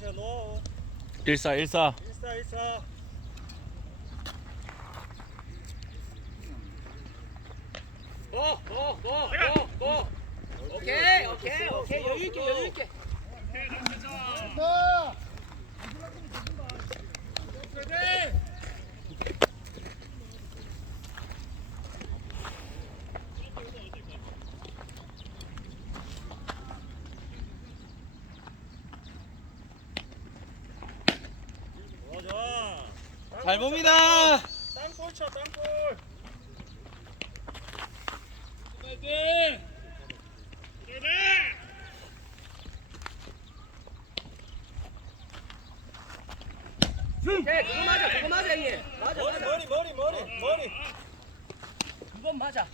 노14 14 일사 일사. 고고고고고 오케이 오케이 오케이. 여유 있게 여유 있게. 좋아 좋아 잘 봅니다. 땅볼 쳐 땅볼 오케이 그거 맞아 그거 맞아 형님 맞아 머리 맞아. 머리 머리 머리 머리. 그건 맞아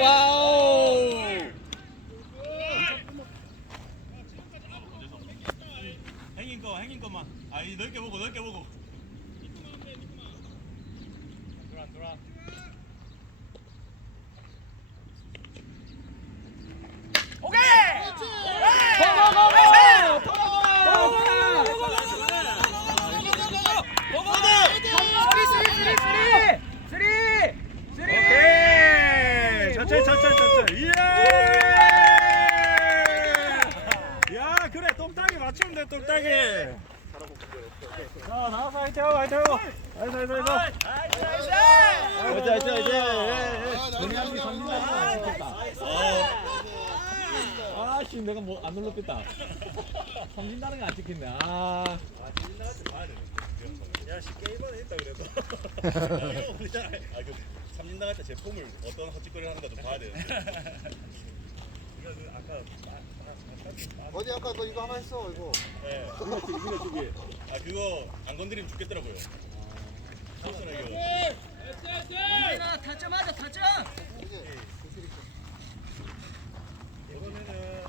와우 행인 거 행인 거만 아이 넓게 보고 넓게 보고 돌아 돌아 오케이 오케이 천천히 천천히 천천히 예! 야 그래 똥딱이 맞추면 돼 똥딱이 자 나와서 화이팅 하고 화이팅 하고 나이스 나이스 나이스 화이팅 화이팅 화이팅 동양이 아씨 내가 뭐 안 눌렀겠다 삼진다는 거안 찍혔네 아 야씨 게임은 했다 그래도 아 그 삼진 나갈 때 제품을 어떤 헛짓거리 하는가 좀 봐야 돼 이거 그 아까 어디 아까 너 이거 하나 했어 이거 네. 아 그거 안 건드리면 죽겠더라고요 이제 조실이 이번에는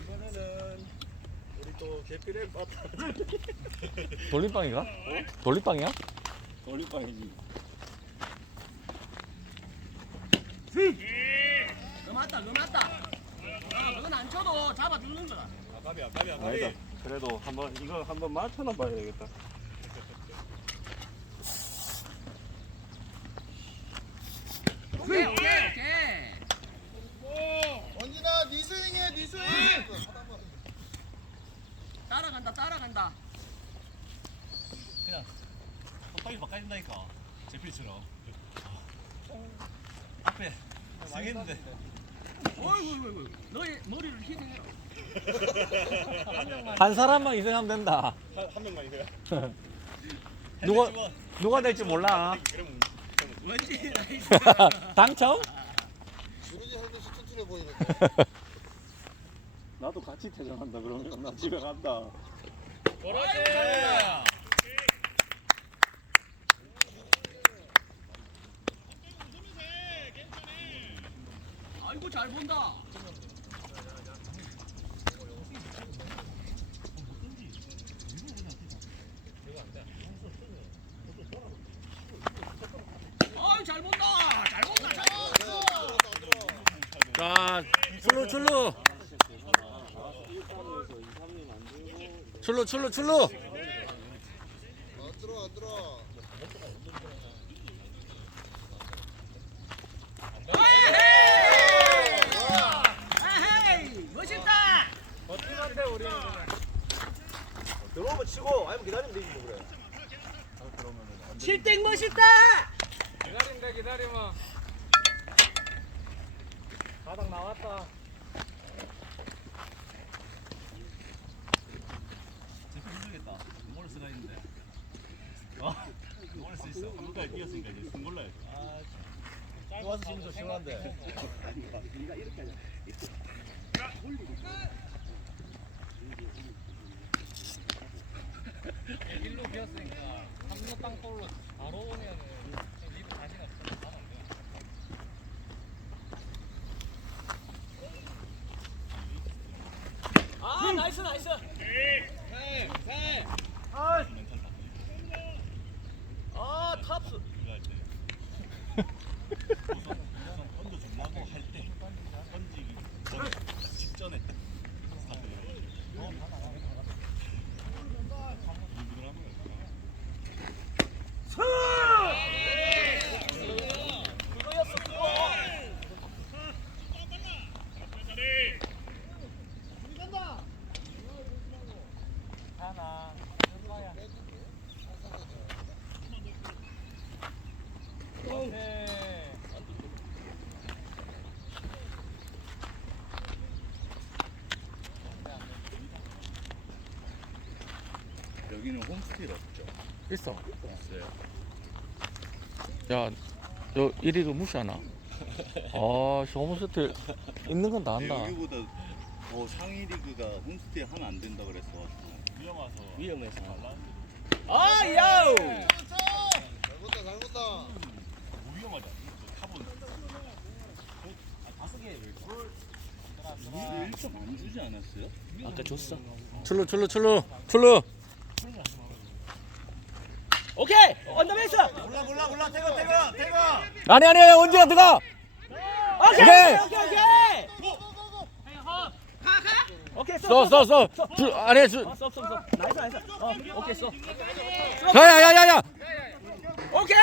이번에는 우리 또 개필의 맞다 그거 맞다. 아 그건 안 쳐도 잡아주는 거다 아까비 아까비 아니다. 그래도 한번 이거 한번 맞춰놔 봐야 되겠다. 오케이 오케이 오케이 원진아 니 스윙해 니 스윙 따라간다 따라간다 그냥 헛박이 바꿔진다니까 제필처럼 앞에. 상했는데. 어이구 어이구 너의 머리를 희생해라. 한 사람만 희생하면 된다. 한, 한 명만 이세요 누가 누가 될지 몰라. 그럼 뭔지? 나이스 당첨? 주르지 하듯이 튼튼해 보이는데 나도 같이 퇴장한다 그러면. 나 집에 간다. 그렇지 아이고 잘 본다. 아이 잘 본다. 잘 본다 잘 본다. 자 출루 출루. 출루 출루 출루 안 들어 안 들어 아헤이 멋있다 버티는데 우리는 그냥 들어오면 치고 아니면 기다리면 되지 뭐 그래. 칠땡 멋있다! 기다린다 기다리면. 바닥 나왔다. 제품 힘들겠다. 이걸 쓰가 있는데. 어? 이걸 수 있어 한 번까지 뛰었으니까 이제 쓴 걸로 해야지 아 와서 지금 좀 시원한데 일로 비었으니까 삼루 땅볼로 바로 오면은 좀 리드 자신이 없어. 안 돼. 아 나이스 나이스 나이스 아 탑스 우선 던져 주려고 할때 던지기 전 직전에 스타트 어? 이걸 하면 그거였어 그거 하나 얼마야 네 여기는 홈스테이 없죠? 있어. 없어요. 야, 저 1위도 무시하나? 아, 쇼머스트 있는 건다 안다. 여기보다 더 상위 리그가 홈스테이 하면 안 된다 그랬어. 위험해서. 위험해서 아 야우 잘 본다 잘 본다 않아? 타본. 다섯 개. 우리도 1점 안 주지 않았어요? 아까 줬어 출루, 출루, 출루, 출루. 오케이 언더베이스 몰라 몰라 몰라 태거 태거 태거. 아니, 아니, 언제야, 들어가. 오케이 오케이. 오케이 오케이 오케이 써, 써, 써. 줄, 아니, 줄. 써, 써, 써. 나이스, 나이스. 어, 오케이, 써. 야, 야, 야, 야, 야. 오케이.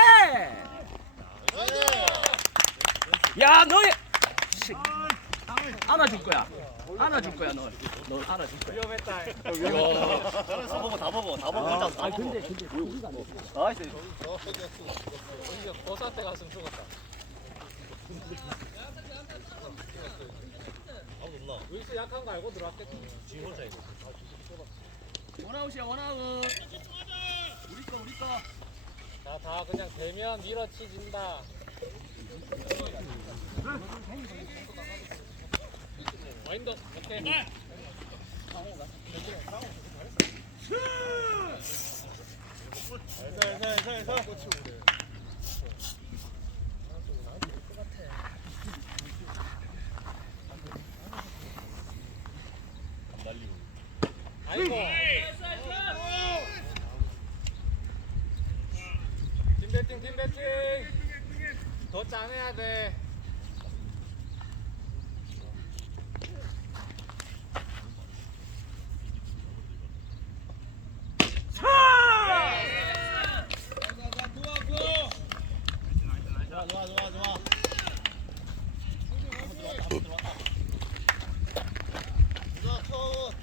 야, 너희 씨. 안아줄 거야. 안아줄 거야, 너. 너 안아줄 거야. 위험했다 다 먹어 다 먹어 다 먹어 다 아, 먹어. 근데 근데 우리가 안 돼. 나이스. 이제 고사 때 갔으면 죽었다 윌스 약한 거 알고 들어왔겠지 지 혼자 이거. 원아웃이야, 원아웃. 우리 거, 우리 거. 자, 다 그냥 대면 밀어치진다. 와인더 오케이. 팀 배팅 팀 배팅. 더 짜내야 돼. 좋아 좋아 좋아 좋아. 자 컷.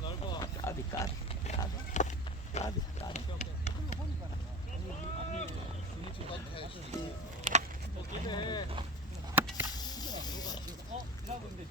넓어 넓어. 까비, 까비, 까비. 까비, 까비. 더 기대해. 잘 본다.